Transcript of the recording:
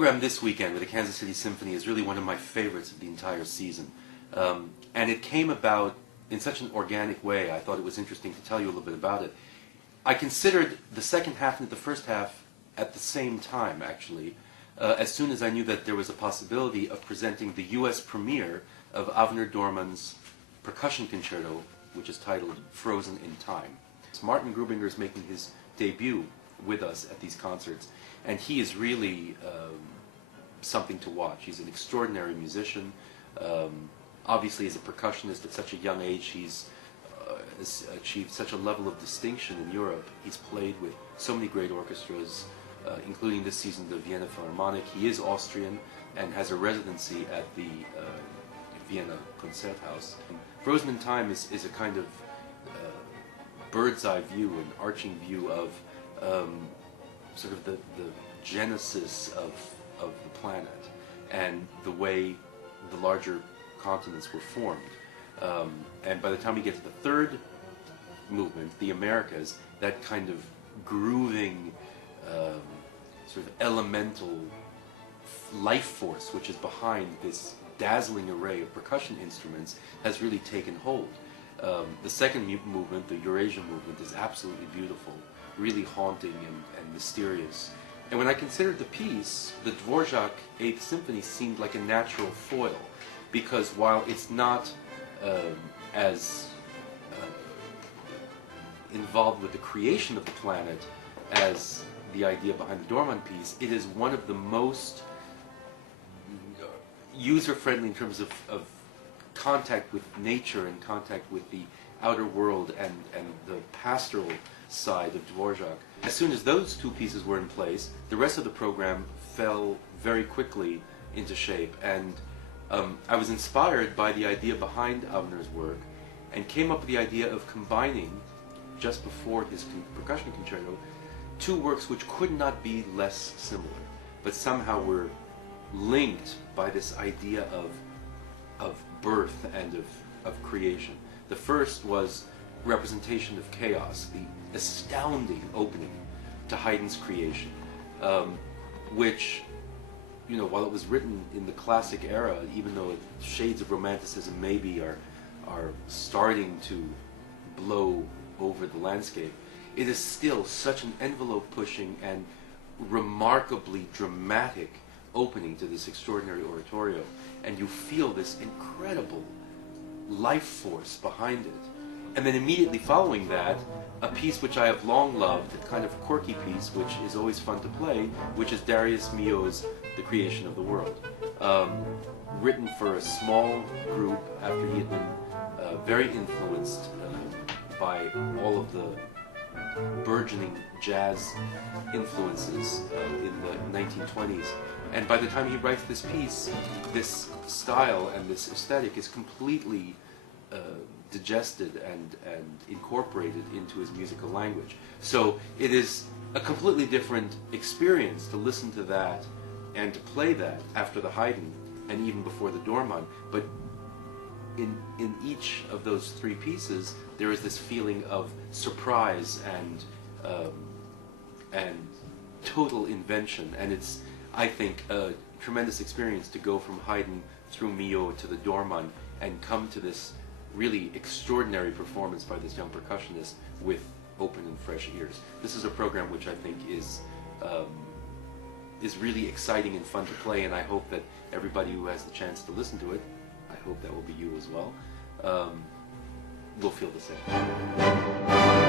program this weekend with the Kansas City Symphony is really one of my favorites of the entire season. And it came about in such an organic way, I thought it was interesting to tell you a little bit about it. I considered the second half and the first half at the same time, actually, as soon as I knew that there was a possibility of presenting the U.S. premiere of Avner Dorman's percussion concerto, which is titled Frozen in Time. Martin Grubinger is making his debut with us at these concerts, and he is really something to watch. He's an extraordinary musician. Obviously, as a percussionist at such a young age, he's achieved such a level of distinction in Europe. He's played with so many great orchestras, including this season the Vienna Philharmonic. He is Austrian and has a residency at the Vienna Concerthaus. Frozen in Time is a kind of bird's eye view, an arching view of sort of the genesis of the planet and the way the larger continents were formed. And by the time we get to the third movement, the Americas, that kind of grooving, sort of elemental life force which is behind this dazzling array of percussion instruments has really taken hold. The second movement, the Eurasian movement, is absolutely beautiful, really haunting and mysterious. And when I considered the piece, the Dvorak Eighth Symphony seemed like a natural foil, because while it's not as involved with the creation of the planet as the idea behind the Dorman piece, it is one of the most user-friendly in terms of contact with nature and contact with the outer world and the pastoral side of Dvorak. As soon as those two pieces were in place, the rest of the program fell very quickly into shape, and I was inspired by the idea behind Avner's work and came up with the idea of combining, just before his percussion concerto, two works which could not be less similar, but somehow were linked by this idea of birth and of creation. The first was representation of chaos, the astounding opening to Haydn's creation, which, you know, while it was written in the classic era, even though shades of romanticism maybe are starting to blow over the landscape, it is still such an envelope-pushing and remarkably dramatic opening to this extraordinary oratorio, and you feel this incredible life force behind it. And then immediately following that, a piece which I have long loved, a kind of quirky piece which is always fun to play, which is Darius Milhaud's The Creation of the World. Written for a small group after he had been very influenced by all of the burgeoning jazz influences in the 1920s. And by the time he writes this piece, this style and this aesthetic is completely digested and incorporated into his musical language. So it is a completely different experience to listen to that and to play that after the Haydn and even before the Dorman. But in each of those three pieces, there is this feeling of surprise and total invention, and it's, I think, a tremendous experience to go from Haydn through Milhaud to the Dorman and come to this really extraordinary performance by this young percussionist with open and fresh ears. This is a program which I think is really exciting and fun to play, and I hope that everybody who has the chance to listen to it, I hope that will be you as well, will feel the same.